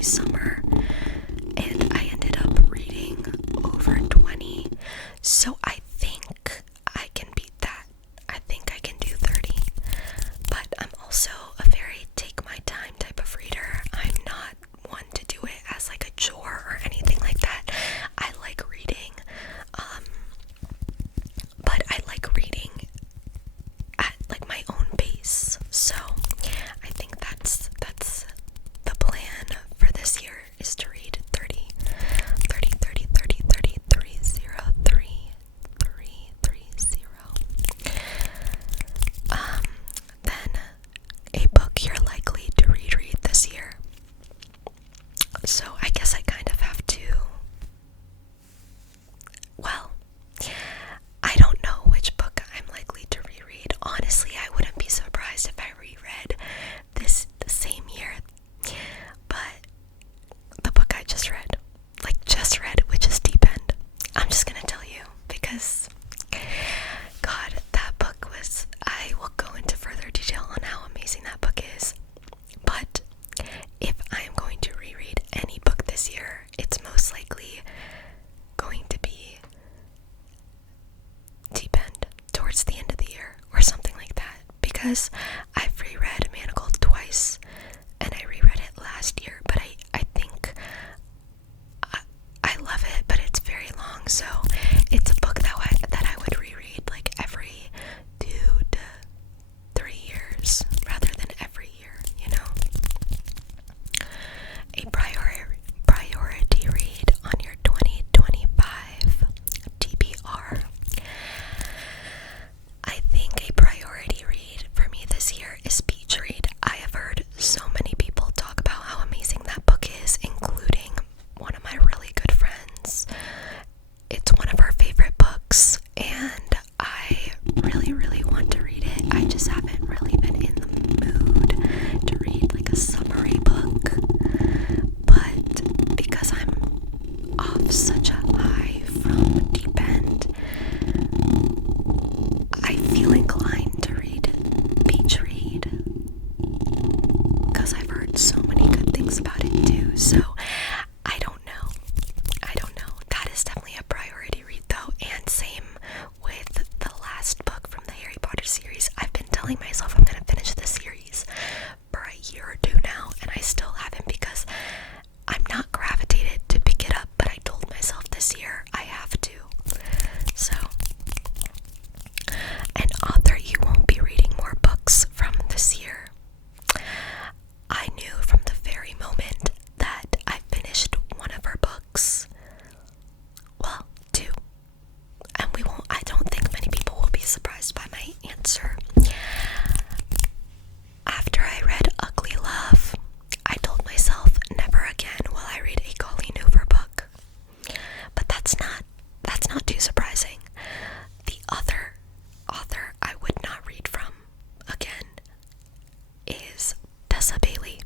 early summer, and I ended up reading over 20. So I think I can beat that. I think I can do 30. But I'm also a very take my time type of reader. I'm not one to do it as like a chore or anything like that. I like reading, but I like reading at like my own pace. So I think that's the plan for this year, is to read 30, 30, 30, 30, 30, 30, 0, 3, 3, 3, 0. Then a book you're likely to reread this year. So I guess I kind of have to, well, I don't know which book I'm likely to reread. Honestly, I wouldn't be surprised if I reread this the same year. But the book I just read, which is Deep End, I'm just gonna tell you, because God, that book was, I will go into further detail on how amazing that book is. But if I am going to reread any book this year, it's most likely going to be Deep End towards the end of the year or something like that, because I've reread Manacled twice, and I reread it last year, but I think I love it, but it's very long, so it's a book that I would reread like every 2 to 3 years rather than every year, you know. A priority read on your 2025 TBR. I think a priority read for me this year is Beach Read. I have heard so many people talk about how amazing that book is, including one of my really good friends. It's one of her favorite books, and I really, really want to read it. I just haven't really been in the mood to read like a summary book, but because I'm off such a high from Deep End, I feel inclined to read Beach Read, because I've heard so many good things about it too. So I don't know. That is definitely a priority read though, and same with the last book from the Harry Potter series. I've been telling myself I'm gonna finish the series for a year or two now, and I still haven't, because I'm not gravitated to pick it up, but I told myself this year I have to. So, an author you won't be reading more books from this year. I knew from the very moment that I finished one of her books, well, 2, and I don't think many people will be surprised by my answer. After I read Ugly Love, I told myself never again will I read a Colleen Hoover book. But that's not too surprising. The other author I would not read from again is Tessa Bailey.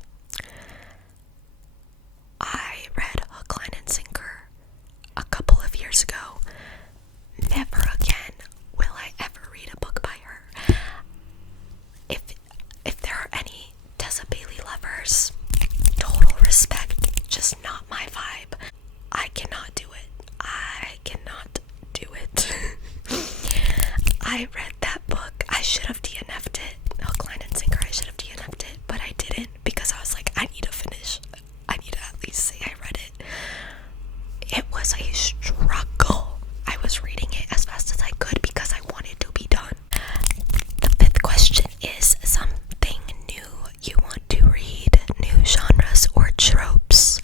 I read Hook, Line, and Sinker a couple of years ago. Never again will I ever read a book by her. If there are any Tessa Bailey lovers, total respect, just not my vibe. I cannot do it. I read that book. I should have DNF'd it. Hook, Line, and Sinker, I should have DNF'd it, but I didn't, because I was like, I need to finish. I need to at least say I read it. It was a struggle. I was reading it as fast as I could because I wanted to be done. The 5th question is something new you want to read, new genres or tropes.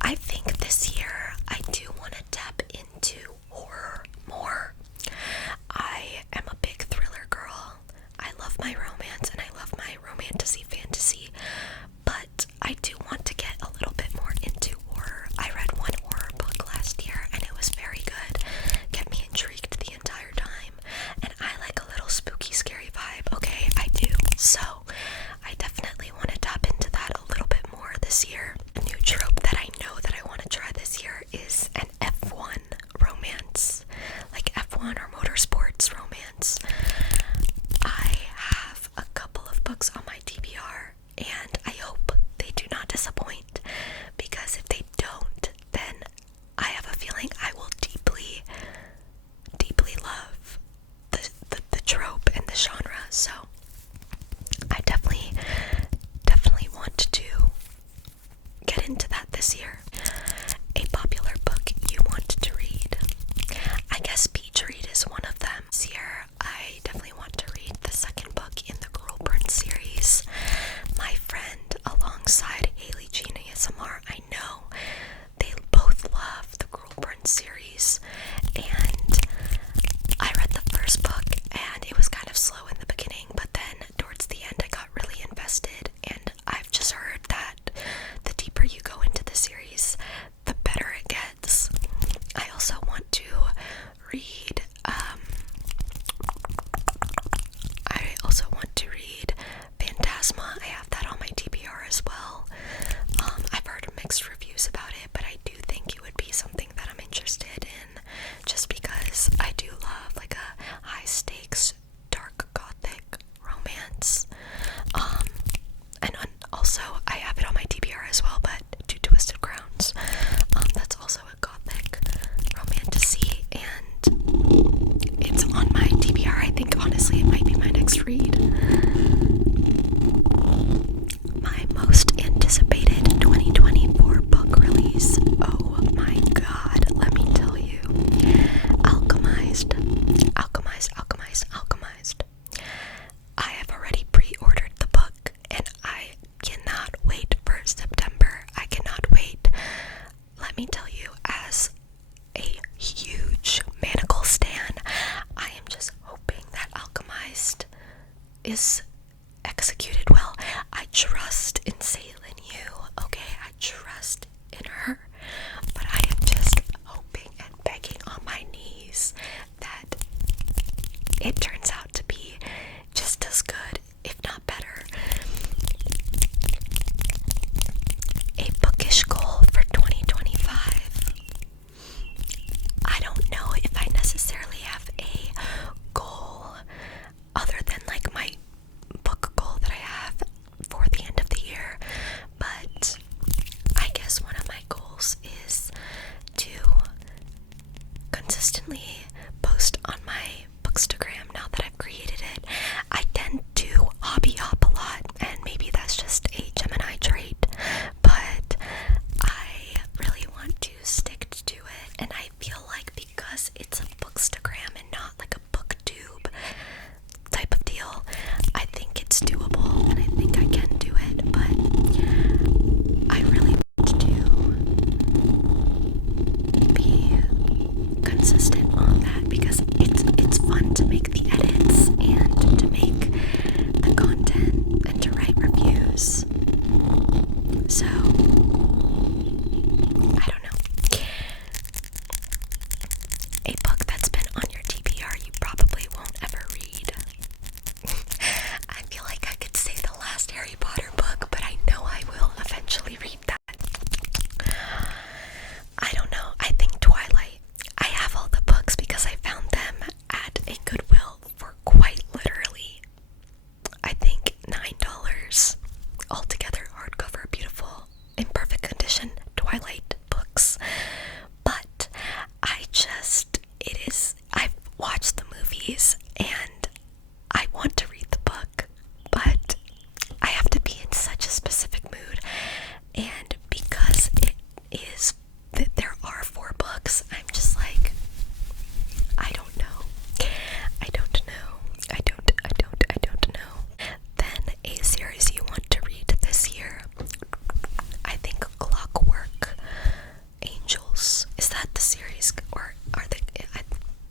I think this year I do want to tap into horror more. I am a big thriller girl. I love my romance and I love my romantasy fantasy, but I do want to get a little bit more into horror. I read one horror book last year and it was very good. Kept me intrigued the entire time, and I like a little spooky, scary vibe. Okay, I do. So I definitely want to tap into that a little bit more this year. A new trope that I know that I want to try this year is an F1 romance, like F1 or motorsports romance. I have a couple of books on my TBR, and I hope they do not disappoint. into that this year. A popular book you want to read. I guess Beach Read is one of them. This year, I definitely want to read the second book in the Girl Prince series. My friend, alongside Haley Jean ASMR, I know they both love the Girl Prince series, and I read the first book and it was kind of slow in the beginning, but then towards the end I got really invested, and I've just heard that the deeper you go into the series, the better it gets. I also want to read Phantasma. I have that on my TBR as well. I've heard mixed reviews about it, but I do think it would be something that I'm interested in, just because I do love like a high stakes, dark gothic romance. And also I have it on my TBR as well, but Two Twisted Crowns. That's also a gothic romantasy, and it's on my TBR. I think honestly it might be my next read. My most anticipated 2024 book release. Oh my god, let me tell you. Alchemized. I have already pre-ordered the book, and I cannot wait for September. I cannot wait. Let me tell you, as a huge Manacle stan, I am just hoping that Alchemized is executed well. I trust in Sailin Yu, okay? I trust in her, but I am just hoping and begging on my knees that it turns out to be just as good, if not better. A bookish goal for 2025. I don't know if I necessarily have a goal other than like my book goal that I have for the end of the year, but I guess one of my goals is to consistently post on my Bookstagram now that I've created it. I tend to hobby hop a lot, and maybe that's just a Gemini trait, but I really want to stick to it, and I feel like because it's a Bookstagram and not like a booktube type of deal, I think it's doable, and I think I can do it, but I really want to be consistent on that, because it's fun to make the edits and to make the content and to write reviews. So I don't know. A book that's been on your TBR you probably won't ever read. I feel like I could say the last Harry Potter book, but I know I will eventually read that. I don't know. I think Twilight. I have all the books because I found them at a Goodwill for quite literally, I think, $9 altogether. Hardcover, beautiful, in perfect condition Twilight books. But I've watched the movies and I want to read the book, but I have to be in such a specific mood, and because it is that there are 4 books, I'm just like, I don't know. Then a series you want to read this year. I think Clockwork Angels. Is that the series, or are they?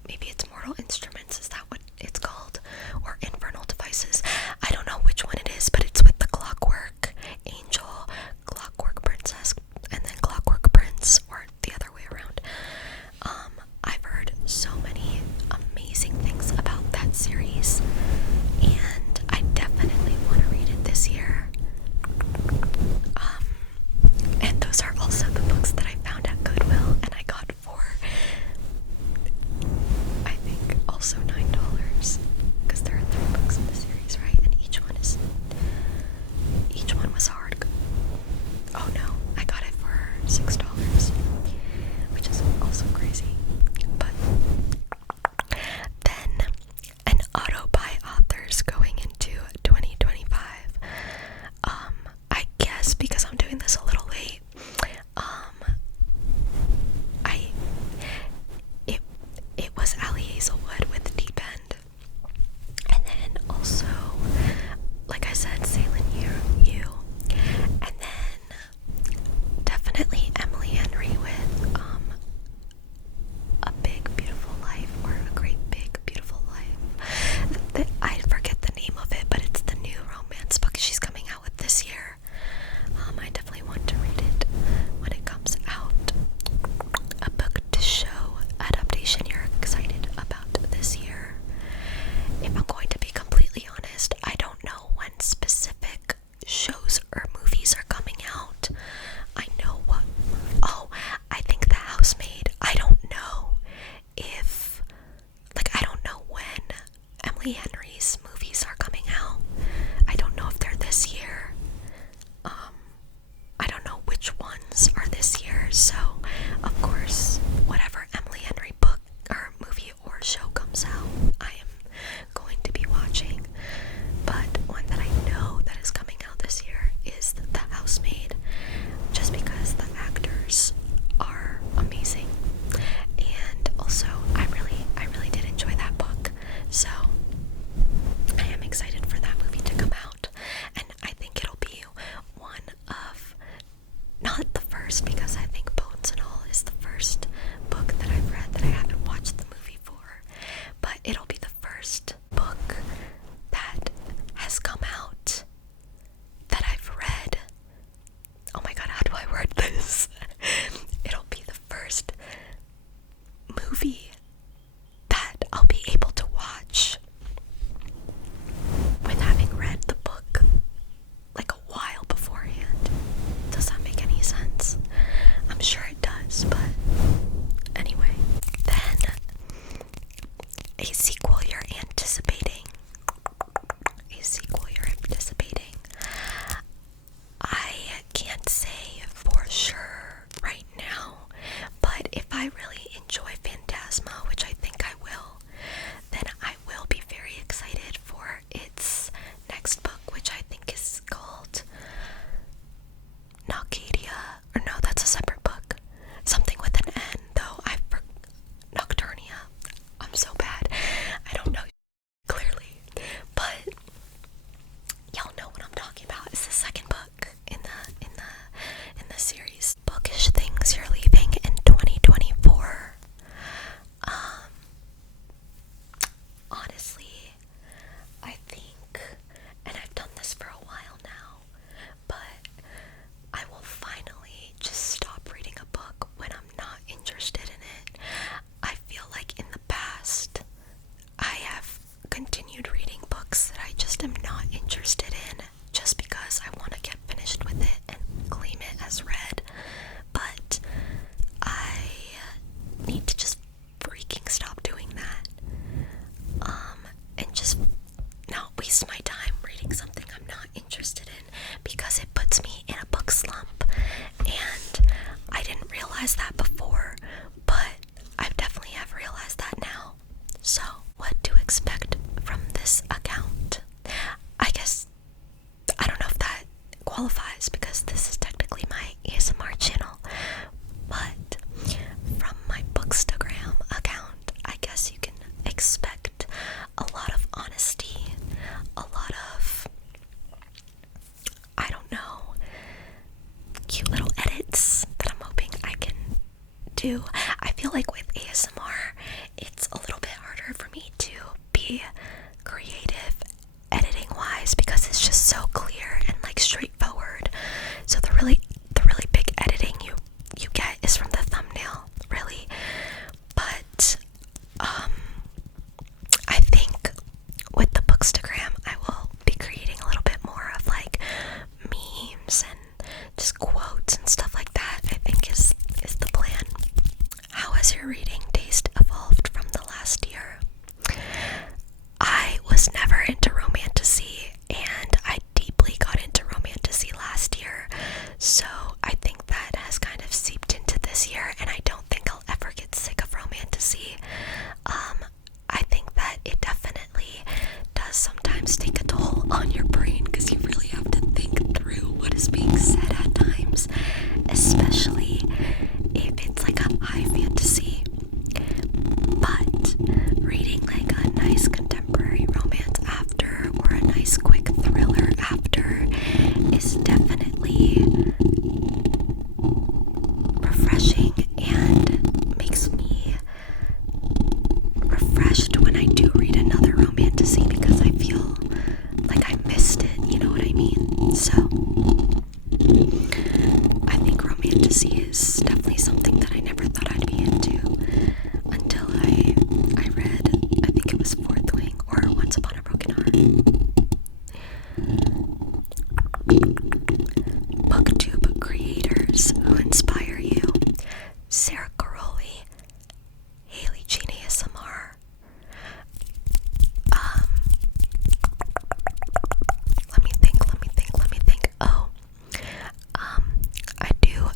Maybe it's Mortal Instruments. Is that what it's called? Or Infernal Devices? I don't know which one it is, but it's with the Clockwork Angel, Clockwork Princess, and then Clockwork Prince, or the other way around. I've heard so many amazing things about that series, and I definitely want to read it this year. And those are also the books that I found at Goodwill, and I got for, I think, also $9, because there are 3 books in the series, right? And each one was hard. Oh no, I got it for $6, which is also crazy. But then an auto-buy authors going into 2025. I guess because I'm doing this a little late, So, of course, whatever Emily Henry book or movie or show comes out, I am going to be watching. But one that I know that is coming out this year is The Housemaid, just because the actors are amazing. And also, I really did enjoy that book. So, I am excited for that movie to come out. And I think it'll be one of, not the first, because I think Bones and All is the first book that I've read that I haven't watched the movie for. But it'll be the first book that has come out that I've read. Oh my god, how do I word this? It'll be the first movie that I'll be able to watch with having read the book like a while beforehand. Does that make any sense? I'm sure it does, but anyway. Then, a sequel you're anticipating. I can't say for sure right now, but if I really enjoy Phantasma, which I think I will, then I will be very excited for its next book, which I think is called Noccadia, or no, that's a separate book. Something with an N, though. Nocturnia. I'm so bad. I don't know clearly, but y'all know what I'm talking about. It's the second book in the series. Bookish things you're leaving in 2024. Honestly, I think, and I've done this for a while now, but I will finally just stop reading a book when I'm not interested in it. I feel like in the past, I have continued reading books that I just am not interested in just because I want to get finished with it and claim it as read. But I need to just freaking stop doing that. And just not waste my time reading something I'm not interested in, because it puts me in a book slump. And I didn't realize that before, but I definitely have realized that now. So, what to expect from this account? I guess, I don't know if that qualifies because this is technically my ASMR channel, but from my Bookstagram account, I guess you can expect a lot of honesty, a lot of, I don't know, cute little edits that I'm hoping I can do. I feel like with ASMR, it's a little bit harder for me to be creative editing wise because it's just so clear and like straightforward. So the really big editing you get is from the thumbnail, really. But I think with the Bookstagram, I will be creating a little bit more of like memes and just quotes and stuff like that. I think is the plan. How has your reading taste evolved from the last year? I was never into romantasy, and I deeply got into romantasy last year, so I think that has kind of seeped into this year, and I don't think I'll ever get sick of romantasy. I think that it definitely does sometimes take a toll on your brain because you really have to think through what is being said at times, especially if it's like a high fantasy. But reading like a nice contemporary romance after, or a nice quick thriller after, is definitely refreshing and makes me refreshed when I do read another romantasy because I feel like I missed it, you know what I mean? So I think romantasy is definitely something that I never thought I'd be into until I read, I think it was Fourth Wing or Once Upon a Broken Heart. Booktube creators who inspire you: Sarah Caroli, Haley Jean ASMR. Let me think. Oh, I do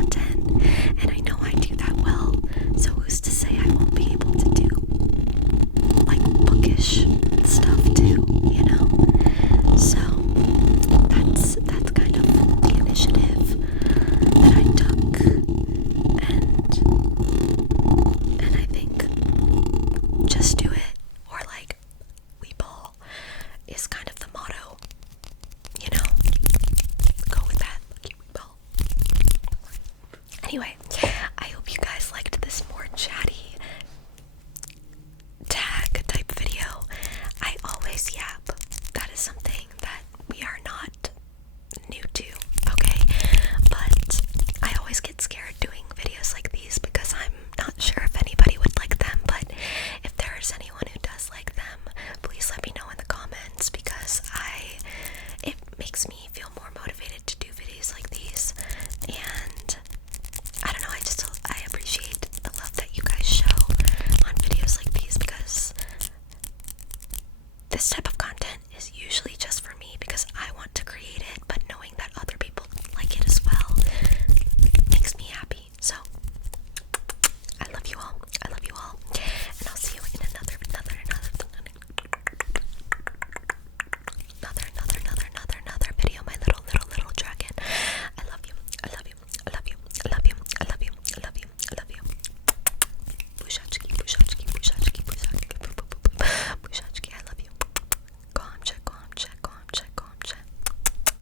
content, and I know I do that well, so who's to say I won't be able to do like bookish stuff too, you know? So that's kind of the initiative that I took, and I think just do it, or like we ball is kind of the motto, you know? Go with that, lucky we ball. Anyway,